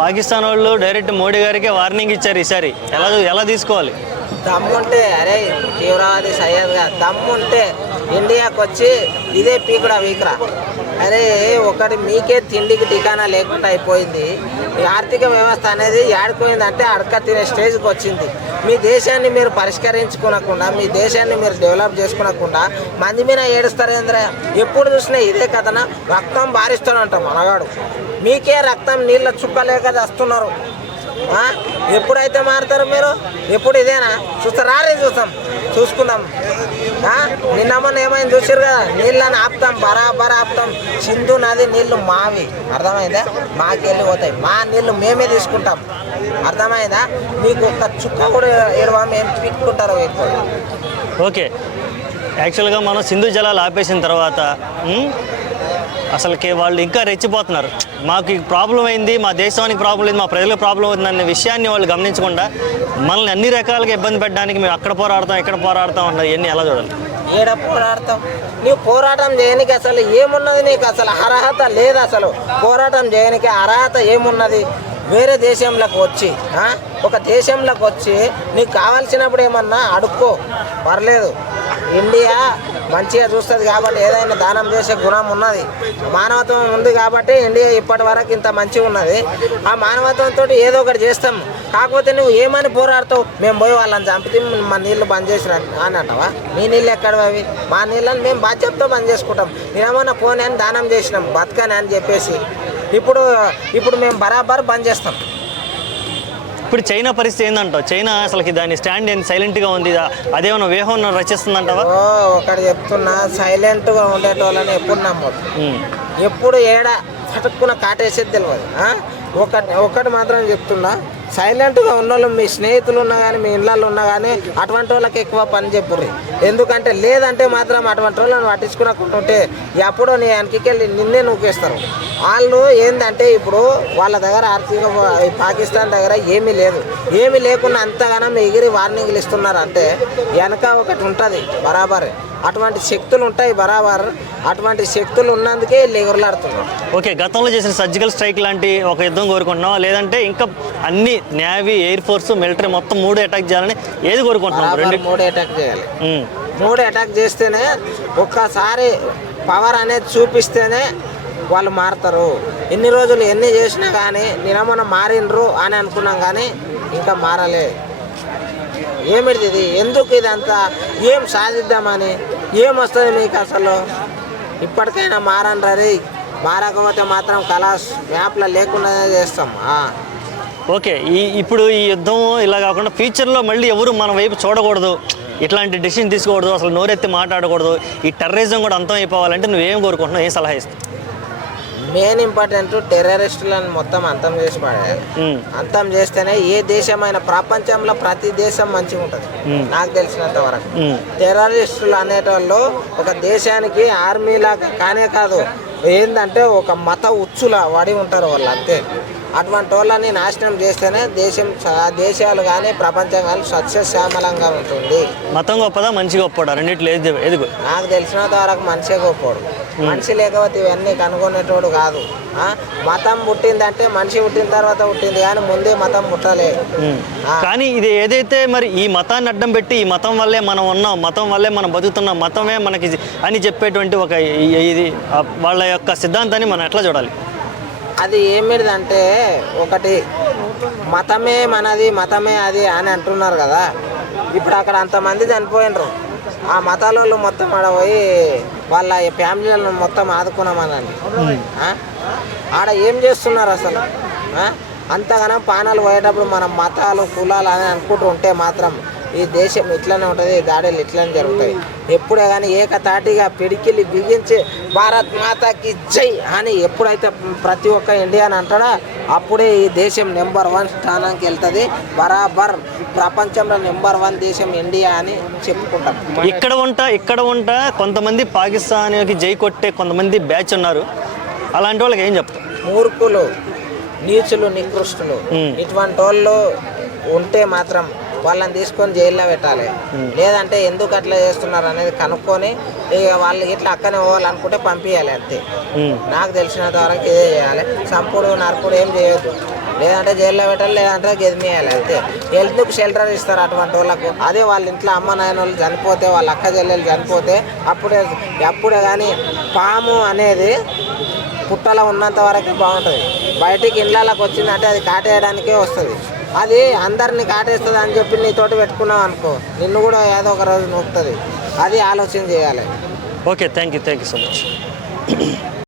పాకిస్తాన్ వాళ్ళు డైరెక్ట్ మోడీ గారికి వార్నింగ్ ఇచ్చారు ఈసారి. ఎలా తీసుకోవాలి? దమ్ముంటే అరే తీవ్రవాది సయ్యద్గా దమ్ముంటే ఇండియాకి వచ్చి ఇదే పీకుడా వీకురా. అరే ఒకటి మీకే తిండికి ఠికానా లేకుండా అయిపోయింది. ఈ ఆర్థిక వ్యవస్థ అనేది ఆడిపోయిందంటే అడక తినే స్టేజ్కి వచ్చింది. మీ దేశాన్ని మీరు పరిష్కరించుకోనకుండా, మీ దేశాన్ని మీరు డెవలప్ చేసుకునకుండా మంది మీద ఏడుస్తారేంద్ర. ఎప్పుడు చూసినా ఇదే కథన. రక్తం బారిస్తానంటాం మనగాడు. మీకే రక్తం నీళ్ళ చుక్కలేక వస్తున్నారు. ఎప్పుడైతే మారుతారు మీరు? ఎప్పుడు ఇదేనా? చూస్తారా? చూసుకుందాం. నిన్నమ్మని ఏమైంది చూసారు కదా, నీళ్ళని ఆపుతాం, బరాబర్ ఆపుతాం. సింధు నది నీళ్లు మావి, అర్థమైందా? మాకెళ్ళి పోతాయి, మా నీళ్లు మేమే తీసుకుంటాం, అర్థమైందా? మీకు ఒక చుక్క కూడా ఏడవా మేము పీక్కుంటారు ఎక్కువ. ఓకే, యాక్చువల్గా మనం సింధు జలాలు ఆపేసిన తర్వాత అసలుకి వాళ్ళు ఇంకా రెచ్చిపోతున్నారు. మాకు ప్రాబ్లం అయింది, మా దేశానికి ప్రాబ్లం అయింది, మా ప్రజలకు ప్రాబ్లం అవుతుంది అనే విషయాన్ని వాళ్ళు గమనించకుండా మనల్ని అన్ని రకాలుగా ఇబ్బంది పెట్టడానికి మేము అక్కడ పోరాడతాం ఇక్కడ పోరాడతాం అన్నది ఇవన్నీ ఎలా చూడాలి? ఏడ పోరాడతాం? నీవు పోరాటం చేయడానికి అసలు ఏమున్నది? నీకు అసలు అర్హత లేదు. అసలు పోరాటం చేయడానికి అర్హత ఏమున్నది? వేరే దేశంలోకి వచ్చి ఒక దేశంలోకి వచ్చి నీకు కావాల్సినప్పుడు ఏమన్నా అడుక్కో, పర్లేదు. ఇండియా మంచిగా చూస్తుంది కాబట్టి ఏదైనా దానం చేసే గుణం ఉన్నది, మానవత్వం ఉంది కాబట్టి ఇండియా ఇప్పటి వరకు ఇంత మంచిగా ఉన్నది. ఆ మానవత్వంతో ఏదో ఒకటి చేస్తాం. కాకపోతే నువ్వు ఏమని పోరాడతావు? మేము పోయి వాళ్ళని చంపితే మా నీళ్ళు బంద్ చేసిన అని అంటావా? మీ నీళ్ళు ఎక్కడ అవి? మా నీళ్ళని మేము బాధ్యతతో బంద్ చేసుకుంటాం. నేనేమన్నా పోనీ అని దానం చేసినాం బతకని అని చెప్పేసి ఇప్పుడు మేము బరాబర్ బంద్ చేస్తాం. ఇప్పుడు చైనా పరిస్థితి ఏందంటావు? చైనా అసలుకి దాని స్టాండ్ ఏంటి? సైలెంట్గా ఉంది, అదేమన్నా వ్యూహం రచిస్తుందంటావా? ఒకటి చెప్తున్నా, సైలెంట్గా ఉండేటోళ్ళని ఎప్పుడు నమ్మదు. ఎప్పుడు ఏడ పట్టుకున్న కాటేసేది తెలియదు. ఒకటి మాత్రం చెప్తున్నా, సైలెంట్గా ఉన్నోళ్ళు మీ స్నేహితులు ఉన్నా కానీ మీ ఇళ్ళల్లో ఉన్నా కానీ అటువంటి వాళ్ళకి ఎక్కువ పని చెప్పుర్రి. ఎందుకంటే లేదంటే మాత్రం అటువంటి వాళ్ళని పట్టించుకునకుంటుంటే ఎప్పుడో నీ వెనక్కి నిన్నే నూకేస్తారు. వాళ్ళు ఏంటంటే ఇప్పుడు వాళ్ళ దగ్గర ఆర్థిక పాకిస్తాన్ దగ్గర ఏమీ లేకుండా అంతగానం ఎగిరి వార్నింగ్లు ఇస్తున్నారు అంటే వెనక ఒకటి ఉంటుంది బరాబర్. అటువంటి శక్తులు ఉంటాయి బరాబర్. అటువంటి శక్తులు ఉన్నందుకే ఎగురులాడుతున్నారు. ఓకే, గతంలో చేసిన సర్జికల్ స్ట్రైక్ లాంటి ఒక యుద్ధం కోరుకుంటున్నావా, లేదంటే ఇంకా అన్ని నేవీ, ఎయిర్ ఫోర్స్, మిలిటరీ మొత్తం 3 అటాక్ చేయాలని ఏది కోరుకుంటున్నావు? 3 అటాక్ చేయాలి. 3 అటాక్ చేస్తేనే ఒక్కసారి పవర్ అనేది చూపిస్తేనే వాళ్ళు మారుతారు. ఎన్ని రోజులు ఎన్ని చేసినా కానీ నిన్న మారినరు అని అనుకున్నాం కానీ ఇంకా మారలే. ఏమిటి ఇది? ఎందుకు ఇదంతా? ఏం సాధిద్దామని? ఏమొస్తుంది మీకు అసలు? ఇప్పటికైనా మారండి రీ. మారకపోతే మాత్రం కలాస్ మ్యాప్లో లేకుండా చేస్తాం. ఓకే, ఇప్పుడు ఈ యుద్ధం ఇలా కాకుండా ఫ్యూచర్లో మళ్ళీ ఎవరు మన వైపు చూడకూడదు, ఇట్లాంటి డెసిషన్ తీసుకోకూడదు, అసలు నోరెత్తి మాట్లాడకూడదు, ఈ టెర్రరిజం కూడా అంతం అయిపోవాలంటే నువ్వేం కోరుకుంటున్నావు? ఏం సలహా ఇస్తావు? మెయిన్ ఇంపార్టెంట్ టెర్రరిస్టులను మొత్తం అంతం చేసి పడేయాలి. అంతం చేస్తేనే ఏ దేశమైన ప్రపంచంలో ప్రతి దేశం మంచిగా ఉంటుంది నాకు తెలిసినంత వరకు. టెర్రరిస్టులు అనేటోళ్ళు ఒక దేశానికి ఆర్మీలాగా కానే కాదు, ఏంటంటే ఒక మత ఉచ్చుల వాడి ఉంటారు వాళ్ళు, అంతే. అటువంటి వాళ్ళని నాశనం చేస్తేనే దేశాలు కానీ ప్రపంచం కానీ సస్యశ్యామలంగా ఉంటుంది. మతం గొప్పదా మనిషి గొప్పడా? రెండిట్లో ఏది? నాకు తెలిసినంత వరకు మనిషే గొప్పడు. మనిషి లేకపోతే ఇవన్నీ కనుగొనేటోడు కాదు. మతం పుట్టిందంటే మనిషి పుట్టిన తర్వాత పుట్టింది కానీ ముందే మతం పుట్టలే. కానీ ఇది ఏదైతే మరి ఈ మతాన్ని అడ్డం పెట్టి ఈ మతం వల్లే మనం ఉన్నాం, మతం వల్లే మనం బతుకుతున్నాం, మతమే మనకి అని చెప్పేటువంటి ఒక ఇది వాళ్ళ యొక్క సిద్ధాంతాన్ని మనం ఎట్లా చూడాలి? అది ఏమిటిదంటే ఒకటి మతమే మనది, మతమే అది అని అంటున్నారు కదా. ఇప్పుడు అక్కడ అంతమంది చనిపోయినరు. ఆ మతాలలో మొత్తం ఆడ పోయి వాళ్ళ ఫ్యామిలీలను మొత్తం ఆదుకున్నామనండి. ఆడ ఏం చేస్తున్నారు అసలు? అంతగానో పానాలు పోయేటప్పుడు మనం మతాలు కులాలు అని అనుకుంటూ ఉంటే మాత్రం ఈ దేశం ఇట్లనే ఉంటుంది, దాడులు ఇట్లనే జరుగుతాయి. ఎప్పుడే కానీ ఏకతాటిగా పిడికిలి బిగించి భారత్ మాతాకి జై అని ఎప్పుడైతే ప్రతి ఒక్క ఇండియన్ అంటాడో అప్పుడే ఈ దేశం నెంబర్ 1 స్థానానికి వెళ్తుంది. బరాబర్ ప్రపంచంలో నెంబర్ 1 దేశం ఇండియా అని చెప్పుకుంటాం. ఇక్కడ ఉంటా కొంతమంది పాకిస్తాన్కి జై కొట్టే కొంతమంది బ్యాచ్ ఉన్నారు. అలాంటి వాళ్ళకి ఏం చెప్తారు? మూర్ఖులు, నీచులు, నికృష్టులు ఇటువంటి వాళ్ళు ఉంటే మాత్రం వాళ్ళని తీసుకొని జైల్లో పెట్టాలి. లేదంటే ఎందుకు అట్లా చేస్తున్నారు అనేది కనుక్కొని ఇక వాళ్ళు ఇట్లా అక్కనే పోవాలనుకుంటే పంపించాలి, అంతే. నాకు తెలిసినంత వరకు ఇదే చేయాలి. సంపుడు నరకుడు ఏం చేయొద్దు. లేదంటే జైల్లో పెట్టాలి, లేదంటే గెదిమేయాలి. అంతే. ఎందుకు షెల్టర్ ఇస్తారు అటువంటి వాళ్ళకు? అదే వాళ్ళ ఇంట్లో అమ్మ నాయన వాళ్ళు చనిపోతే, వాళ్ళ అక్క చెల్లెలు చనిపోతే అప్పుడే కానీ పాము అనేది పుట్టలో ఉన్నంత వరకు బాగుంటుంది. బయటికి ఇళ్ళకి వచ్చిందంటే అది కాటేయడానికే వస్తుంది. అది అందరినీ కాటేస్తుంది అని చెప్పి నీతోటి పెట్టుకున్నావు అనుకో, నిన్ను కూడా ఏదో ఒక రోజు నొక్కుతుంది. అది ఆలోచన చేయాలి. Okay, thank you so much.